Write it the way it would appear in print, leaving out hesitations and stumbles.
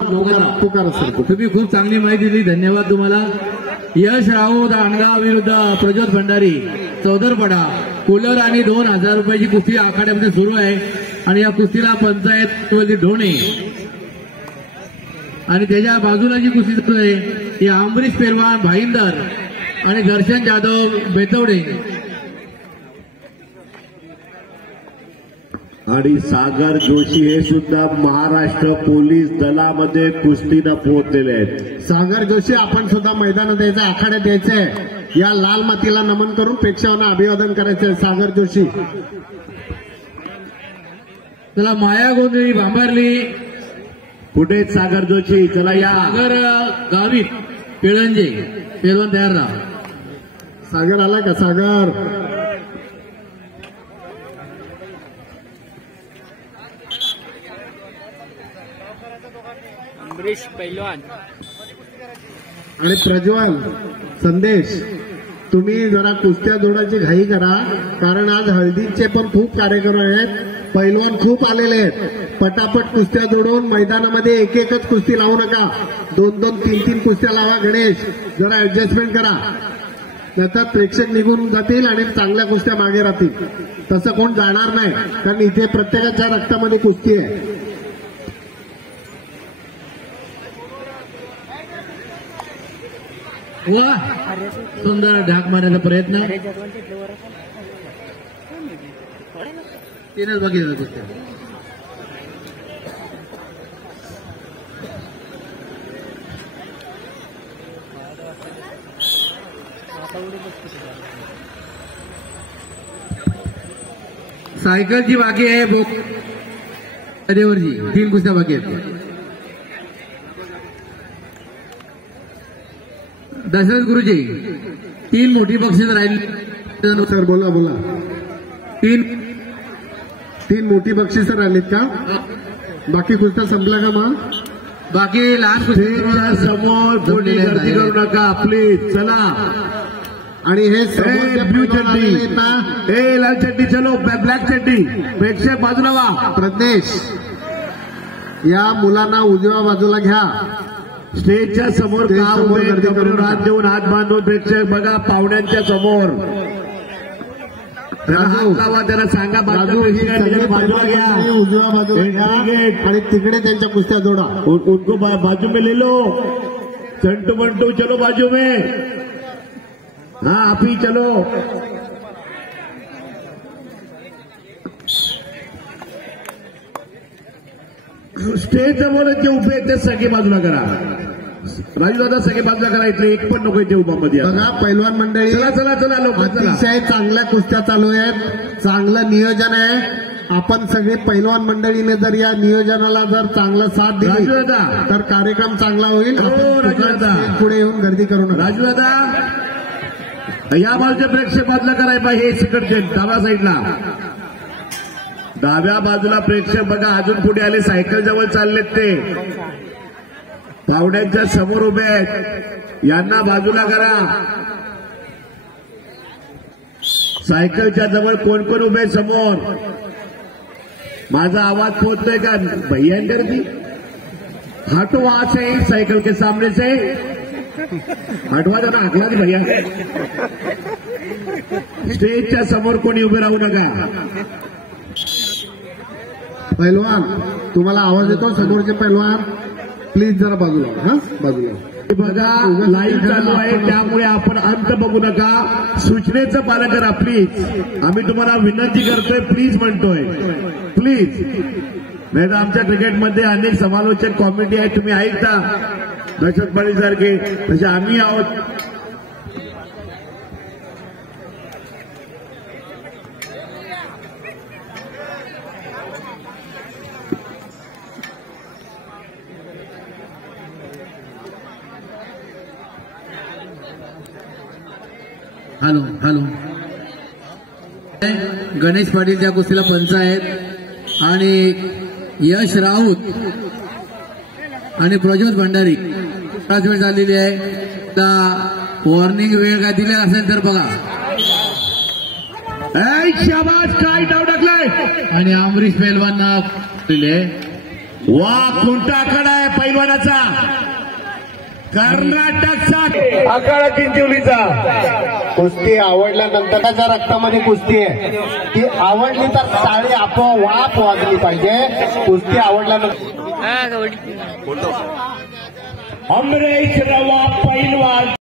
पुकार sir, तुम्ही खूप चांगली माहिती दिली, धन्यवाद तुम्हाला. यश राऊत आणगाव विरुद्ध प्रज्योत भंडारी चौदरपडा कूलर आणि 2000 रुपयाची कुस्ती आखाड्यामध्ये सुरू आहे. आणि या कुस्तीला पंचायत ढोणे आणि त्याच्या बाजूला जी कुस्ती सुरू आहे ही अमरीश पेलवान भाईंदर आणि घर्षण जाधव बेतवडे आणि सागर जोशी हे सुद्धा महाराष्ट्र पोलीस दलामध्ये कुस्तीनं पोहोचलेले आहेत. सागर जोशी आपण सुद्धा मैदानात यायचं, आखाड्यात यायचंय. या लाल मातीला नमन करून प्रेक्षकांना अभिवादन करायचंय. सागर जोशी चला. माया गोंधळी भांबारली कुठे सागर जोशी, चला या. सागर गावित पिळंजे पेलवान तयार राहा. सागर आला का? सागर अमरीश पैलवान आणि प्रज्वल संदेश, तुम्ही जरा कुस्त्या जोडायची घाई करा, कारण आज हळदीचे पण खूप कार्यक्रम आहेत. पैलवान खूप आलेले आहेत. पटापट कुस्त्या जोडून मैदानामध्ये एक एकच कुस्ती लावू नका, 2-2, 3-3 कुस्त्या लावा. गणेश जरा ऍडजस्टमेंट करा, त्याचा प्रेक्षक निघून जातील आणि चांगल्या कुस्त्या मागे राहतील. तसं कोण जाणार नाही, कारण इथे प्रत्येकाच्या रक्तामध्ये कुस्ती आहे. वा, सुंदर ढाक मारण्याचा प्रयत्न. तीनच बघितलं कुस्त्या. सायकलची बाकी आहे, बोकदेवरची 3 कुस्त्या बाकी आहेत. दशरथ गुरुजी 3 मोठी बक्षीस राहिली. सर बोला बोला. 3 मोठी बक्षीस राहिलीत का? बाकी कुस्त्या संपला का? मग बाकी लहान कुस्त्या समोर कोणी गर्दी करू नका प्लीज. चला. आणि हे ब्लू चड्डी, ए लाल चड्डी, चलो ब्लॅक चड्डी. प्रेक्षक बाजूला वा. प्रज्ञेश, या मुलांना उजव्या बाजूला घ्या. स्टेजच्या समोर का उभे? कमरेवर हात देऊन, हात बांधून प्रेक्षक बघा पाहुण्यांच्या समोर. हात लावा, त्यांना सांगा बाजूला घ्या, उजव्या बाजूला घ्या आणि तिकडे त्यांच्या कुस्त्या जोडा. उनको बाजू में ले लो. चंटू मंटू चलो बाजू में. हाँ आप ही चलो. स्टेज जवळ जे उभे आहेत ते सगळे बाजूला करा. राजू दादा सगळे बाजूला करा. इथले एक पण नको इथे उभा मध्ये. बघा पैलवान मंडळी, चला चला चला लोक, अतिशय चांगल्या कुस्त्या चालू आहेत, चांगलं नियोजन आहे. आपण सगळी पैलवान मंडळीने जर या नियोजनाला जर चांगला साथ दिली तर कार्यक्रम चांगला होईल. पुढे येऊन गर्दी करू नका. राजू दादा या बाजूच्या प्रेक्षक बाजूला कराय पाहिजे. हे सिकडचे डाव्या साईडला, डाव्या बाजूला प्रेक्षक बघा अजून पुढे आले. सायकल जवळ चाललेत ते, पावड्यांच्या समोर उभे आहेत. यांना बाजूला करा. सायकलच्या जवळ कोण कोण उभे समोर? माझा आवाज पोहोचतोय का भैया? अंदर भी हटो वहां से, साइकिल के सामने से हटवा देना. हटवा दे भैया. स्टेजच्या समोर कोणी उभे राहू नका. पैलवान तुम्हाला आवाज येतो? समोरचे पैलवान प्लीज जरा बाजूला. हा बाजूला बघा, लाईव्ह चालू आहे त्यामुळे आपण अंत बघू नका. सूचनेचं पालन करा प्लीज. आम्ही तुम्हाला विनंती करतोय, प्लीज म्हणतोय, प्लीज. नाही तर आमच्या क्रिकेटमध्ये अनेक समालोचक कॉमेडी आहे, तुम्ही ऐकता दशरथ पाटील सारखे, तसे आम्ही आहोत. Hello hello. गणेश पाटीलच्या कुस्तीला पंच आहेत आणि यश राऊत आणि प्रज्योत भंडारी 5 वेळ झालेली आहे. वॉर्निंग वेळ काय दिली असेल तर बघा. शाबास, काय डाव टाकलाय. आणि अमरीश पैलवान दिले. वा कोणता आखाडा आहे पैलवानाचा कर्नाटकचा आखाडा चिंचोलीचा कुस्ती आवडल्यानंतर त्याच्या रक्तामध्ये कुस्ती आहे ती आवडली तर साडी आपोआप वाजली पाहिजे कुस्ती आवडल्यानंतर अमरेश रवा पैलवान